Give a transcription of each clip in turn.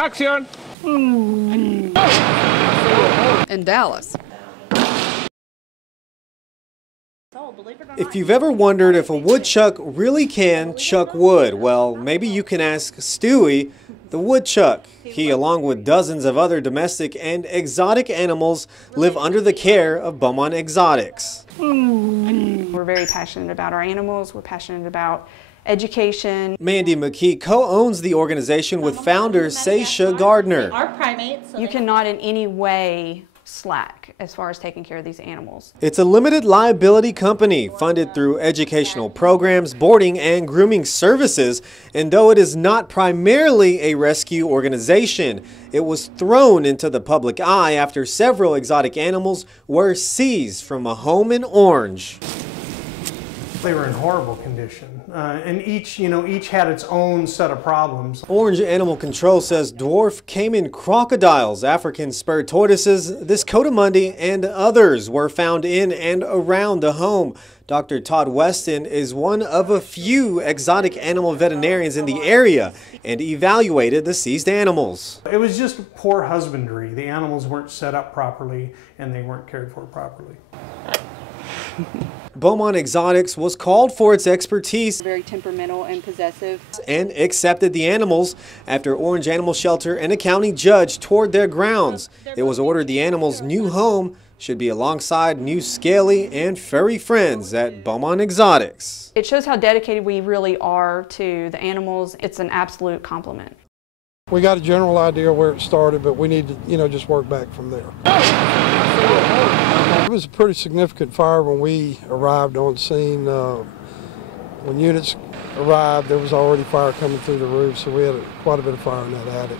Action! In Dallas. If you've ever wondered if a woodchuck really can chuck wood, well, maybe you can ask Stewie, the woodchuck. He, along with dozens of other domestic and exotic animals, live under the care of Beaumont Exotics. We're very passionate about our animals. We're passionate about education. Mandy McKee co-owns the organization with founder Seisha Gardner. Our primates. You cannot in any way slack as far as taking care of these animals. It's a limited liability company funded through educational programs, boarding, and grooming services. And though it is not primarily a rescue organization, it was thrown into the public eye after several exotic animals were seized from a home in Orange. They were in horrible condition, and each had its own set of problems. Orange Animal Control says dwarf caiman crocodiles, African spur tortoises, this coatimundi, and others were found in and around the home. Dr. Todd Weston is one of a few exotic animal veterinarians in the area and evaluated the seized animals. It was just poor husbandry. The animals weren't set up properly and they weren't cared for properly. Beaumont Exotics was called for its expertise, Very temperamental and possessive. and accepted the animals after Orange Animal Shelter and a county judge toured their grounds. It was ordered the animals' new home should be alongside new scaly and furry friends at Beaumont Exotics. It shows how dedicated we really are to the animals. It's an absolute compliment. We got a general idea where it started, but we need to, just work back from there. It was a pretty significant fire when we arrived on scene. When units arrived, there was already fire coming through the roof, so we had quite a bit of fire in that attic.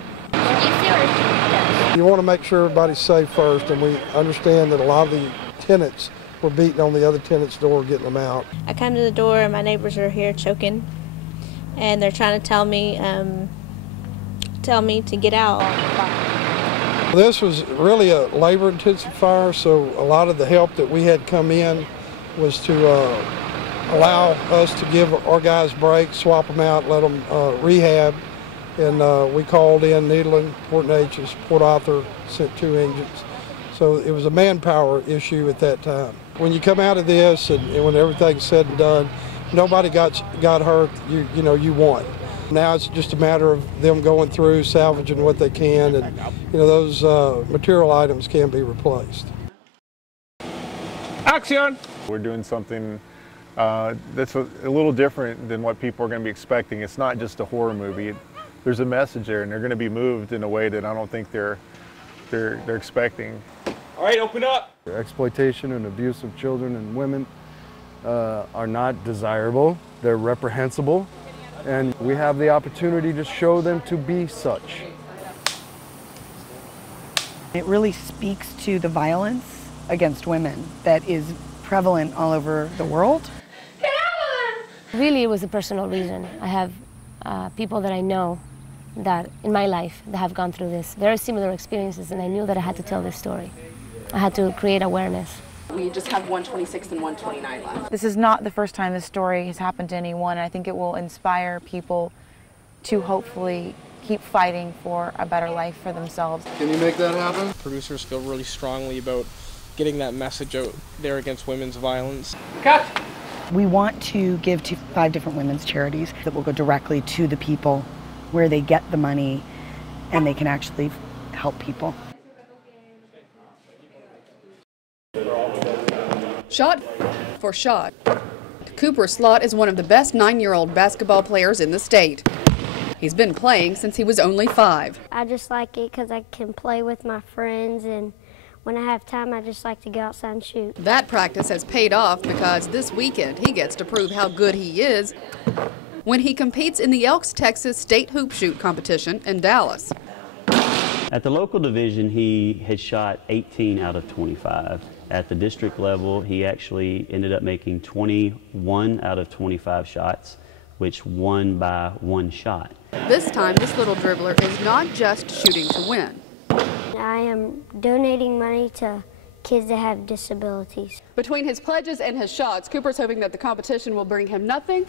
You want to make sure everybody's safe first, and we understand that a lot of the tenants were beating on the other tenants' door, getting them out. I come to the door and my neighbors are here choking, and they're trying to tell me to get out. This was really a labor-intensive fire, so a lot of the help that we had come in was to allow us to give our guys breaks, swap them out, let them rehab. And we called in Needland, Port Neches, Port Arthur, sent 2 engines. So it was a manpower issue at that time. When you come out of this and when everything's said and done, nobody got hurt, you won. Now it's just a matter of them going through, salvaging what they can, and those material items can be replaced. Action! We're doing something that's a little different than what people are going to be expecting. It's not just a horror movie. There's a message there, and they're going to be moved in a way that I don't think they're expecting. All right, open up! Exploitation and abuse of children and women are not desirable. They're reprehensible. And we have the opportunity to show them to be such. It really speaks to the violence against women that is prevalent all over the world. Really, it was a personal reason. I have people that I know that in my life that have gone through this, very similar experiences, and I knew that I had to tell this story. I had to create awareness. We just have 126 and 129 left. This is not the first time this story has happened to anyone. I think it will inspire people to hopefully keep fighting for a better life for themselves. Can you make that happen? Producers feel really strongly about getting that message out there against women's violence. Cut! We want to give to 5 different women's charities that will go directly to the people where they get the money and they can actually help people. Shot for shot. Cooper Slott is one of the best 9-year-old basketball players in the state. He's been playing since he was only 5. I just like it because I can play with my friends, and when I have time, I just like to go outside and shoot. That practice has paid off because this weekend he gets to prove how good he is when he competes in the Elks Texas State Hoop Shoot competition in Dallas. At the local division, he had shot 18 out of 25. At the district level, he actually ended up making 21 out of 25 shots, which won by 1 shot. This time, this little dribbler is not just shooting to win. I am donating money to kids that have disabilities. Between his pledges and his shots, Cooper's hoping that the competition will bring him nothing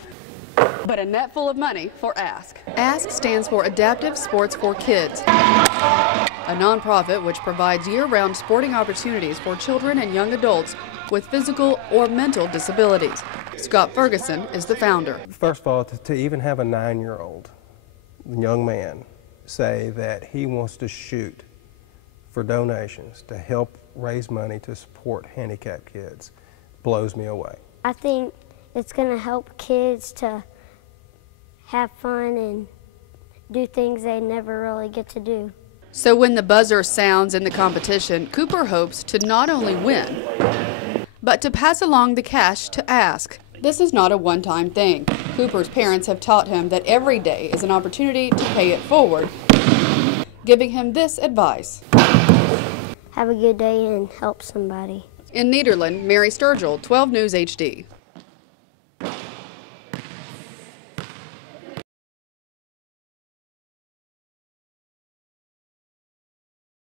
but a net full of money for ASK. ASK stands for Adaptive Sports for Kids, a nonprofit which provides year-round sporting opportunities for children and young adults with physical or mental disabilities. Scott Ferguson is the founder. First of all, to even have a 9-year-old young man say that he wants to shoot for donations to help raise money to support handicapped kids blows me away. I think it's going to help kids to have fun and do things they never really get to do. So when the buzzer sounds in the competition, Cooper hopes to not only win, but to pass along the cash to ASK. This is not a one-time thing. Cooper's parents have taught him that every day is an opportunity to pay it forward, giving him this advice. Have a good day and help somebody. In Nederland, Mary Sturgill, 12 News HD.